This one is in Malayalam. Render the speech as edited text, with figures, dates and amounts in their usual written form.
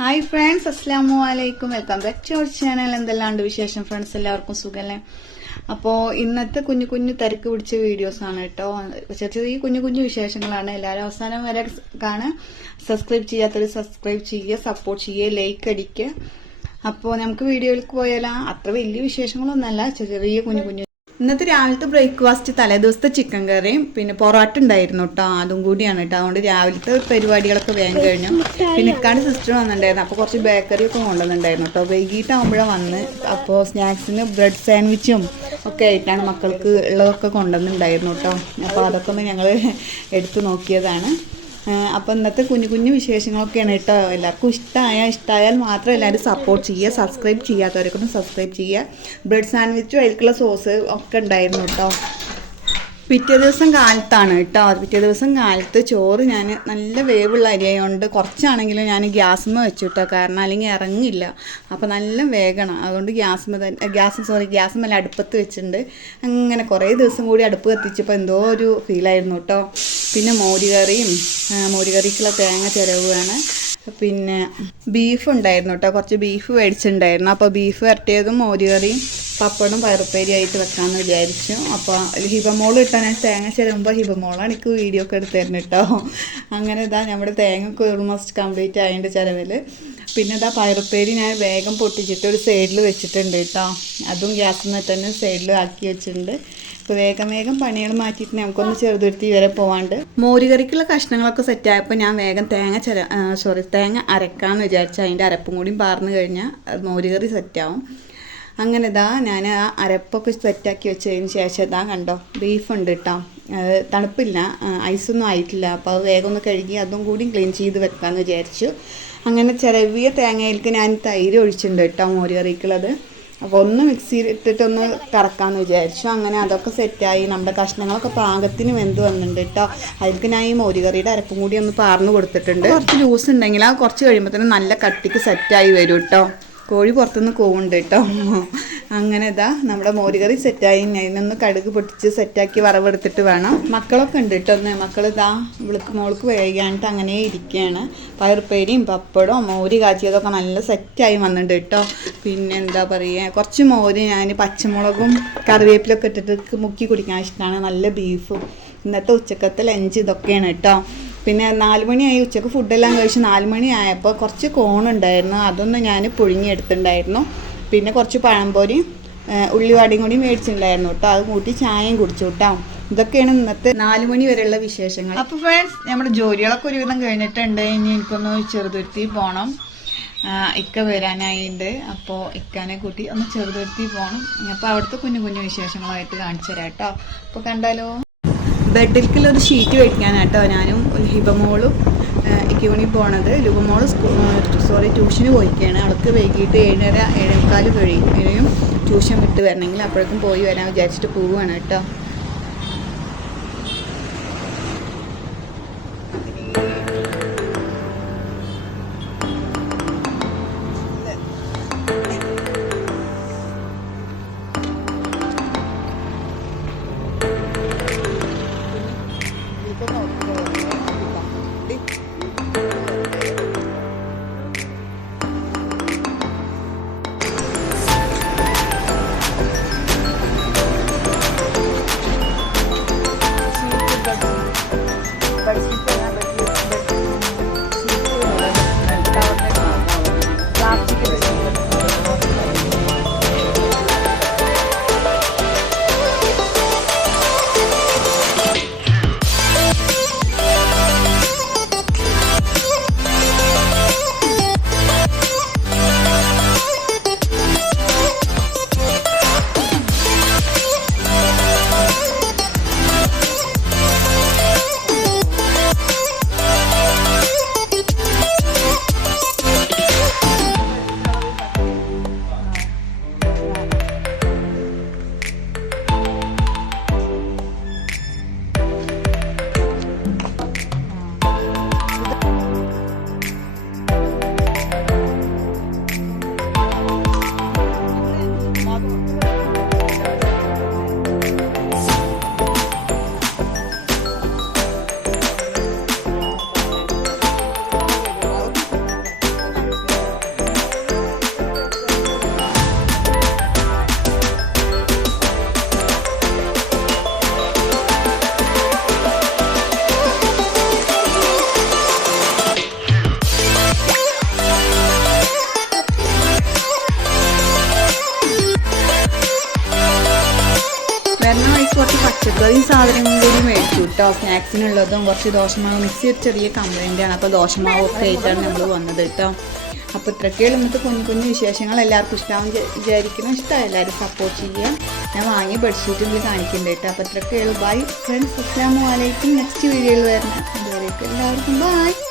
ഹായ് ഫ്രണ്ട്സ്, അസ്സലാമു അലൈക്കും. Welcome back to our channel. എന്തെല്ലാണ്ട് വിശേഷം ഫ്രണ്ട്സ്? എല്ലാവർക്കും സുഖല്ലേ? അപ്പോൾ ഇന്നത്തെ കുഞ്ഞു കുഞ്ഞു തിരക്ക് പിടിച്ച വീഡിയോസ് ആണ് കേട്ടോ. ചെറിയ കുഞ്ഞു കുഞ്ഞു വിശേഷങ്ങളാണ്. എല്ലാവരും അവസാനം വരെ കാണാൻ. സബ്സ്ക്രൈബ് ചെയ്യാത്തവർ സബ്സ്ക്രൈബ് ചെയ്യുക, സപ്പോർട്ട് ചെയ്യുക, ലൈക്ക് അടിക്കുക. അപ്പോൾ നമുക്ക് വീഡിയോയിലേക്ക് പോയാലോ. അത്ര വലിയ വിശേഷങ്ങളൊന്നല്ല, ചെറിയ കുഞ്ഞു കുഞ്ഞു. ഇന്നത്തെ രാവിലത്തെ ബ്രേക്ക്ഫാസ്റ്റ് തലേദിവസത്തെ ചിക്കൻ കറിയും പിന്നെ പൊറോട്ട ഉണ്ടായിരുന്നു കേട്ടോ. അതും കൂടിയാണ് കേട്ടോ. അതുകൊണ്ട് രാവിലത്തെ പരിപാടികളൊക്കെ വേഗം കഴിഞ്ഞു. പിന്നെ ഇക്കാണ്ട് സിസ്റ്റർ വന്നിട്ടുണ്ടായിരുന്നു. അപ്പോൾ കുറച്ച് ബേക്കറിയൊക്കെ കൊണ്ടുവന്നിട്ടുണ്ടായിരുന്നു കേട്ടോ. വൈകിട്ടാകുമ്പോഴാണ് വന്ന്. അപ്പോൾ സ്നാക്സിന് ബ്രെഡ് സാൻഡ്വിച്ചും ഒക്കെ ആയിട്ടാണ് മക്കൾക്ക് ഉള്ളതൊക്കെ കൊണ്ടുവന്നിട്ടുണ്ടായിരുന്നു കേട്ടോ. അപ്പോൾ അതൊക്കെ ഒന്ന് ഞങ്ങൾ എടുത്തു നോക്കിയതാണ്. അപ്പോൾ ഇന്നത്തെ കുഞ്ഞു കുഞ്ഞു വിശേഷങ്ങളൊക്കെയാണ് കേട്ടോ. എല്ലാവർക്കും ഇഷ്ടമായാൽ മാത്രം എല്ലാവരും സപ്പോർട്ട് ചെയ്യുക. സബ്സ്ക്രൈബ് ചെയ്യാത്തവർക്കൊന്ന് സബ്സ്ക്രൈബ് ചെയ്യുക. ബ്രെഡ് സാൻഡ്വിച്ചും അതിലേക്കുള്ള സോസ് ഒക്കെ ഉണ്ടായിരുന്നു കേട്ടോ. പിറ്റേ ദിവസം കാലത്താണ് കേട്ടോ. പിറ്റേ ദിവസം കാലത്ത് ചോറ് ഞാൻ നല്ല വേവുള്ള അരിയായതുകൊണ്ട് കുറച്ചാണെങ്കിലും ഞാൻ ഗ്യാസിന്മേൽ വെച്ചു കേട്ടോ. കാരണം അല്ലെങ്കിൽ ഇറങ്ങില്ല. അപ്പോൾ നല്ല വേഗണം. അതുകൊണ്ട് ഗ്യാസുമേൽ അടുപ്പത്ത് വെച്ചിട്ടുണ്ട്. അങ്ങനെ കുറേ ദിവസം കൂടി അടുപ്പ് കത്തിച്ചപ്പോൾ എന്തോ ഒരു ഫീലായിരുന്നു കേട്ടോ. പിന്നെ മോരുകറിക്കുള്ള തേങ്ങ ചിരവുകയാണ്. പിന്നെ ബീഫ് ഉണ്ടായിരുന്നു കേട്ടോ. കുറച്ച് ബീഫ് മേടിച്ചിട്ടുണ്ടായിരുന്നു. അപ്പോൾ ബീഫ് വരട്ടിയതും മോരുകറിയും പപ്പടും പയറുപ്പേരി ആയിട്ട് വെക്കാമെന്ന് വിചാരിച്ചു. അപ്പോൾ ഹിബമോൾ ഇട്ടാൽ ഞാൻ തേങ്ങ ചിരവുമ്പോൾ ഹിബമോളാണ് എനിക്ക് വീഡിയോ ഒക്കെ എടുത്ത് തരുന്നത് കേട്ടോ. അങ്ങനെ ഇതാ നമ്മുടെ തേങ്ങ ഓൾമോസ്റ്റ് കംപ്ലീറ്റ് ആയതിൻ്റെ ചിലവിൽ. പിന്നെ ഇതാ പയറുപ്പേരി ഞാൻ വേഗം പൊട്ടിച്ചിട്ട് ഒരു സൈഡിൽ വെച്ചിട്ടുണ്ട് കേട്ടോ. അതും ഗ്യാസിൽ നിന്ന് തന്നെ സൈഡിൽ ആക്കി വെച്ചിട്ടുണ്ട്. ഇപ്പോൾ വേഗം പണികൾ മാറ്റിയിട്ട് നമുക്കൊന്ന് ചെറുതുരുത്തി വരെ പോവാണ്ട്. മോരുകറിക്കുള്ള കഷ്ണങ്ങളൊക്കെ സെറ്റായപ്പോൾ ഞാൻ വേഗം തേങ്ങ അരക്കാമെന്ന് വിചാരിച്ചു. അതിൻ്റെ അരപ്പും കൂടി പാർന്ന് കഴിഞ്ഞാൽ മോരുകറി സെറ്റാവും. അങ്ങനെ ഇതാ ഞാൻ ആ അരപ്പൊക്കെ സെറ്റാക്കി വെച്ചതിന് ശേഷം ഇതാ കണ്ടോ, ബീഫുണ്ട് കേട്ടോ. തണുപ്പില്ല, ഐസൊന്നും ആയിട്ടില്ല. അപ്പോൾ അത് വേഗം ഒന്ന് കഴുകി അതും കൂടി ക്ലീൻ ചെയ്ത് വെക്കാമെന്ന് വിചാരിച്ചു. അങ്ങനെ ചിരവിയ തേങ്ങയിലേക്ക് ഞാൻ തൈര് ഒഴിച്ചിട്ടുണ്ട് കേട്ടോ മോരുകറിക്കുള്ളത്. അപ്പോൾ ഒന്ന് മിക്സിയിൽ ഇട്ടിട്ടൊന്ന് കറക്കാമെന്ന് വിചാരിച്ചു. അങ്ങനെ അതൊക്കെ സെറ്റായി. നമ്മുടെ കഷ്ണങ്ങളൊക്കെ പാകത്തിന് വെന്ത് വന്നിട്ടുണ്ട് കേട്ടോ. അതിലേക്ക് ഞാൻ ഈ മോരുകറിയുടെ അരപ്പും കൂടി ഒന്ന് പാർന്ന് കൊടുത്തിട്ടുണ്ട്. കുറച്ച് ജ്യൂസ് ഉണ്ടെങ്കിൽ ആ കുറച്ച് കഴിയുമ്പോൾ തന്നെ നല്ല കട്ടിക്ക് സെറ്റായി വരും കേട്ടോ. കോഴി പുറത്തുനിന്ന് പോകുന്നുണ്ട് കേട്ടോ. അങ്ങനെ ഇതാ നമ്മുടെ മോരുകറി സെറ്റായി. അതിനൊന്ന് കടുക് പൊട്ടിച്ച് സെറ്റാക്കി വറവെടുത്തിട്ട് വേണം. മക്കളൊക്കെ ഉണ്ട് കേട്ടോ. മക്കളിതാ മോൾക്ക് വൈകാനിട്ട് അങ്ങനെ ഇരിക്കുകയാണ്. പയറുപ്പേരിയും പപ്പടവും മോര് കാച്ചിയതൊക്കെ നല്ല സെറ്റായി വന്നിട്ടുണ്ട് കേട്ടോ. പിന്നെ എന്താ പറയുക, കുറച്ച് മോര് ഞാൻ പച്ചമുളകും കറിവേപ്പിലൊക്കെ ഇട്ടിട്ട് മുക്കി കുടിക്കാൻ ഇഷ്ടമാണ്. നല്ല ബീഫും. ഇന്നത്തെ ഉച്ചക്കത്തെ ലഞ്ച് ഇതൊക്കെയാണ് കേട്ടോ. പിന്നെ 4 മണിയായി. ഉച്ചക്ക് ഫുഡെല്ലാം കഴിച്ച് 4 മണി ആയപ്പോൾ കുറച്ച് കോണുണ്ടായിരുന്നു. അതൊന്ന് ഞാൻ പുഴുങ്ങിയെടുത്തിട്ടുണ്ടായിരുന്നു. പിന്നെ കുറച്ച് പഴംപൊരിയും ഉള്ളിവാടിയും കൂടി മേടിച്ചിട്ടുണ്ടായിരുന്നു കേട്ടോ. അത് കൂട്ടി ചായയും കുടിച്ചു കേട്ടോ. ഇതൊക്കെയാണ് ഇന്നത്തെ 4 മണി വരെയുള്ള വിശേഷങ്ങൾ. അപ്പോൾ ഫ്രണ്ട്സ്, നമ്മുടെ ജോലികളൊക്കെ ഒരുവിധം കഴിഞ്ഞിട്ടുണ്ട്. ഇനി എനിക്കൊന്ന് ചെറുതുരുത്തി പോകണം. ഇക്ക വരാനായിട്ടുണ്ട്. അപ്പോൾ ഇക്കാനെ കൂട്ടി ഒന്ന് ചെറുതുരുത്തി പോകണം. അപ്പോൾ അവിടുത്തെ കുഞ്ഞു കുഞ്ഞു വിശേഷങ്ങളായിട്ട് കാണിച്ചു തരാം കേട്ടോ. അപ്പോൾ കണ്ടാലോ. ബെഡിലേക്കുള്ളൊരു ഷീറ്റ് വയ്ക്കാനാട്ടോ ഞാനും ഹിബമോളും ഇക്കൂണി പോണത്. ലുബമോള് ട്യൂഷന് പോയിക്കുകയാണ്. അവൾക്ക് വൈകിട്ട് 7:30 കഴിയും ട്യൂഷൻ വിട്ട് വരണമെങ്കിൽ. അപ്പോഴേക്കും പോയി വരാൻ വിചാരിച്ചിട്ട് പോവുകയാണ് കേട്ടോ. പച്ചക്കറിയും സാധനങ്ങളും കൂടി മേടിച്ചു കേട്ടോ. സ്നാക്സിനുള്ളതും കുറച്ച് ദോശമാവ് മിക്സി ഒരു ചെറിയ കംപ്ലൈൻ്റാണ്. അപ്പോൾ ദോശമാവൊക്കെ ആയിട്ടാണ് നമ്മൾ വന്നത് കേട്ടോ. അപ്പോൾ ഇത്രയൊക്കെയുള്ള ഇന്നത്തെ കുഞ്ഞു കുഞ്ഞു വിശേഷങ്ങൾ എല്ലാവർക്കും ഇഷ്ടമാവും വിചാരിക്കണം. ഇഷ്ടമായി എല്ലാവരും സപ്പോർട്ട് ചെയ്യുക. ഞാൻ വാങ്ങിയ ബെഡ്ഷീറ്റ് ഇതിൽ കാണിക്കുന്നുണ്ട് കേട്ടോ. അപ്പോൾ ഇത്രയൊക്കെയുള്ളൂ. ബൈ ഫ്രണ്ട്സ്, അസ്സലാമു അലൈക്കും. നെക്സ്റ്റ് വീഡിയോയിൽ വരുന്ന അതുവരേക്കും എല്ലാവർക്കും ബൈ.